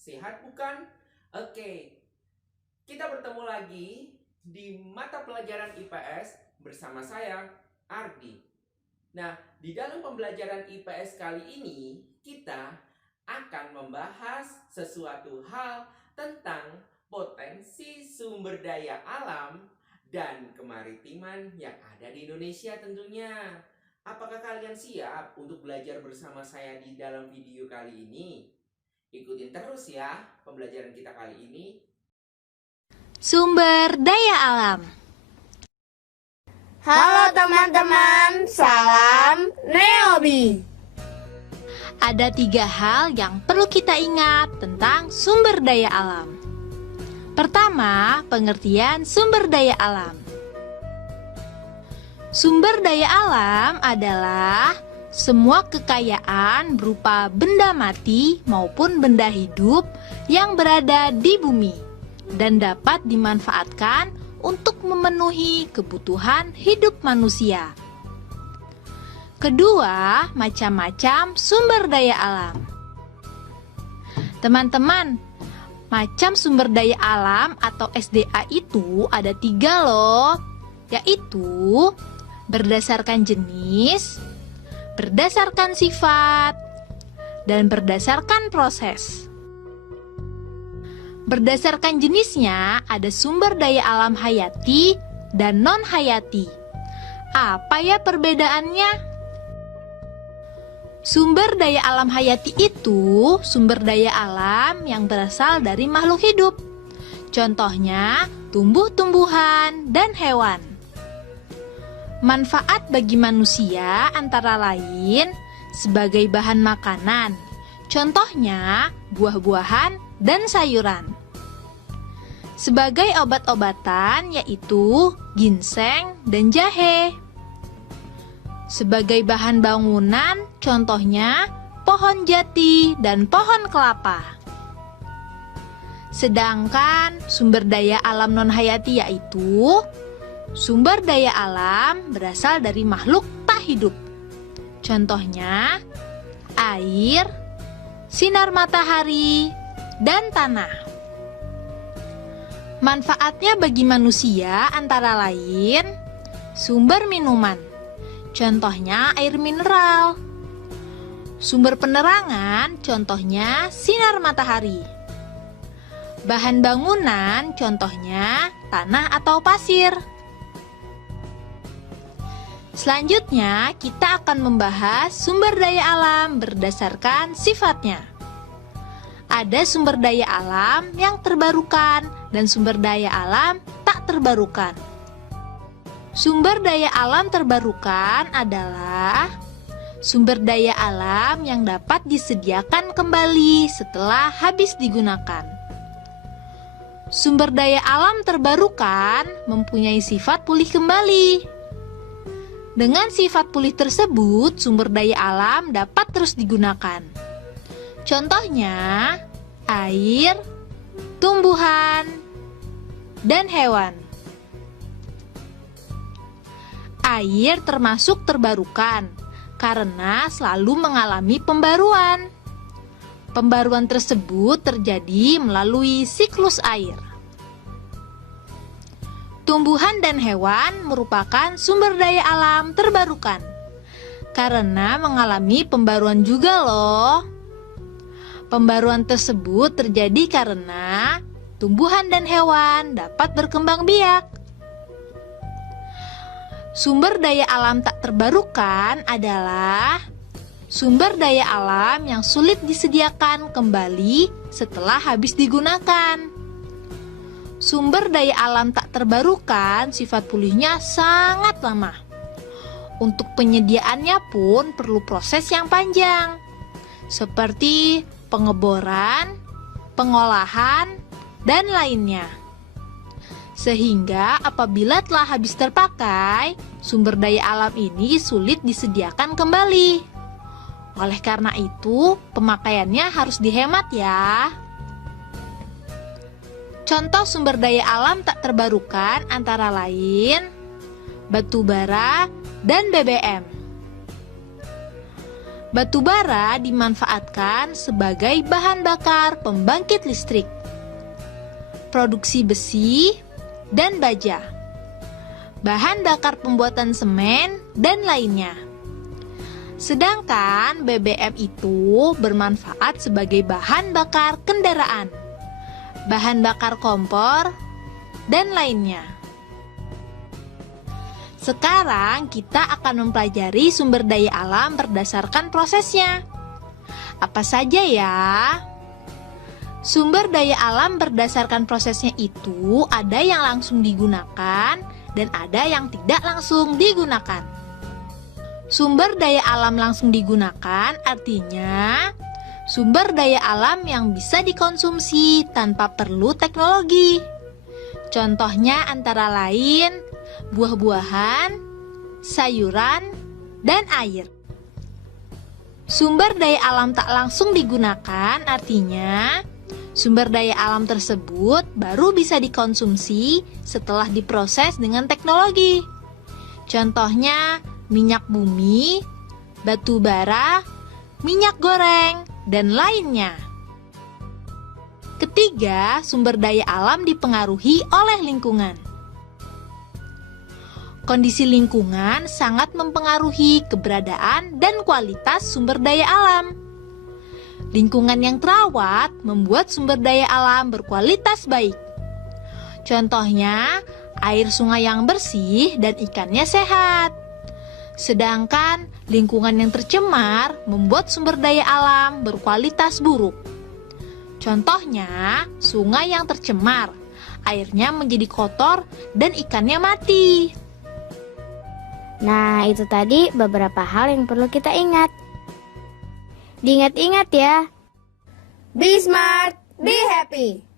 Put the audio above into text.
Sehat bukan? Oke, kita bertemu lagi di mata pelajaran IPS bersama saya, Ardi. Nah, di dalam pembelajaran IPS kali ini, kita akan membahas sesuatu hal tentang potensi sumber daya alam dan kemaritiman yang ada di Indonesia tentunya. Apakah kalian siap untuk belajar bersama saya di dalam video kali ini? Ikutin terus ya pembelajaran kita kali ini. Sumber daya alam. Halo teman-teman, salam Neobi. Ada 3 hal yang perlu kita ingat tentang sumber daya alam. Pertama, pengertian sumber daya alam. Sumber daya alam adalah semua kekayaan berupa benda mati maupun benda hidup yang berada di bumi dan dapat dimanfaatkan untuk memenuhi kebutuhan hidup manusia. Kedua, macam-macam sumber daya alam. Teman-teman, macam sumber daya alam atau SDA itu ada 3 loh, yaitu berdasarkan jenis, berdasarkan sifat, dan berdasarkan proses. Berdasarkan jenisnya ada sumber daya alam hayati dan non-hayati. Apa ya perbedaannya? Sumber daya alam hayati itu sumber daya alam yang berasal dari makhluk hidup. Contohnya tumbuh-tumbuhan dan hewan. Manfaat bagi manusia antara lain sebagai bahan makanan, contohnya buah-buahan dan sayuran. Sebagai obat-obatan yaitu ginseng dan jahe. Sebagai bahan bangunan, contohnya pohon jati dan pohon kelapa. Sedangkan sumber daya alam non-hayati yaitu sumber daya alam berasal dari makhluk tak hidup. Contohnya, air, sinar matahari, dan tanah. Manfaatnya bagi manusia antara lain sumber minuman. Contohnya air mineral. Sumber penerangan, contohnya sinar matahari. Bahan bangunan, contohnya tanah atau pasir. Selanjutnya, kita akan membahas sumber daya alam berdasarkan sifatnya. Ada sumber daya alam yang terbarukan dan sumber daya alam tak terbarukan. Sumber daya alam terbarukan adalah sumber daya alam yang dapat disediakan kembali setelah habis digunakan. Sumber daya alam terbarukan mempunyai sifat pulih kembali. Dengan sifat pulih tersebut, sumber daya alam dapat terus digunakan. Contohnya, air, tumbuhan, dan hewan. Air termasuk terbarukan karena selalu mengalami pembaruan. Pembaruan tersebut terjadi melalui siklus air. Tumbuhan dan hewan merupakan sumber daya alam terbarukan karena mengalami pembaruan juga loh. Pembaruan tersebut terjadi karena tumbuhan dan hewan dapat berkembang biak. Sumber daya alam tak terbarukan adalah sumber daya alam yang sulit disediakan kembali setelah habis digunakan. Sumber daya alam tak terbarukan sifat pulihnya sangat lama. Untuk penyediaannya pun perlu proses yang panjang, seperti pengeboran, pengolahan, dan lainnya. Sehingga apabila telah habis terpakai, sumber daya alam ini sulit disediakan kembali. Oleh karena itu, pemakaiannya harus dihemat ya. Contoh sumber daya alam tak terbarukan antara lain batu bara dan BBM. Batu bara dimanfaatkan sebagai bahan bakar pembangkit listrik, produksi besi dan baja, bahan bakar pembuatan semen, dan lainnya. Sedangkan BBM itu bermanfaat sebagai bahan bakar kendaraan, bahan bakar kompor, dan lainnya. Sekarang kita akan mempelajari sumber daya alam berdasarkan prosesnya. Apa saja ya? Sumber daya alam berdasarkan prosesnya itu ada yang langsung digunakan dan ada yang tidak langsung digunakan. Sumber daya alam langsung digunakan artinya sumber daya alam yang bisa dikonsumsi tanpa perlu teknologi. Contohnya antara lain buah-buahan, sayuran, dan air. Sumber daya alam tak langsung digunakan artinya sumber daya alam tersebut baru bisa dikonsumsi setelah diproses dengan teknologi. Contohnya minyak bumi, batu bara, minyak goreng, dan lainnya. Ketiga, sumber daya alam dipengaruhi oleh lingkungan. Kondisi lingkungan sangat mempengaruhi keberadaan dan kualitas sumber daya alam. Lingkungan yang terawat membuat sumber daya alam berkualitas baik. Contohnya, air sungai yang bersih dan ikannya sehat. Sedangkan lingkungan yang tercemar membuat sumber daya alam berkualitas buruk. Contohnya, sungai yang tercemar, airnya menjadi kotor dan ikannya mati. Nah, itu tadi beberapa hal yang perlu kita ingat. Diingat-ingat ya. Be smart, be happy.